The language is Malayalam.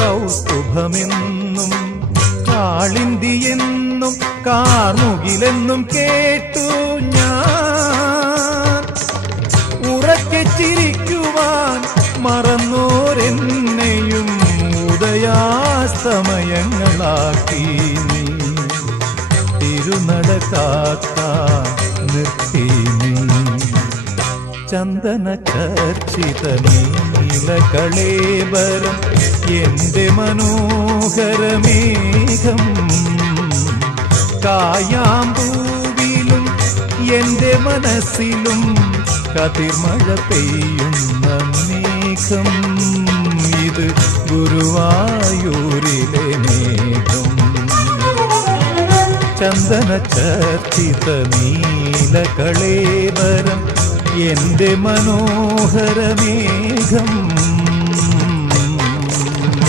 കൗസ്തുഭമെന്നും കാളിന്തിയെന്നും കാർമുകിലെന്നും കേട്ടു ഞാൻ. ഉറക്കെ ചിരിക്കുവാൻ മറന്നോരെന്നെയും ഉദയാസ്തമയങ്ങളാക്കി നീ. തിരുനട കാക്കാൻ നിർത്തി നീ. ചന്ദന ചർച്ചിത നീലകളേബരം എന്റെ മനോഹരമേഘം. കായാമ്പൂവിലും എന്റെ മനസ്സിലും കതിർമഴ പെയ്യുന്ന മേഘം. ഇത് ഗുരുവായൂരിലെ മേഘം. ചന്ദന ചർച്ചിത നീലകളേബരം എന്റെ മനോഹരമേഘം.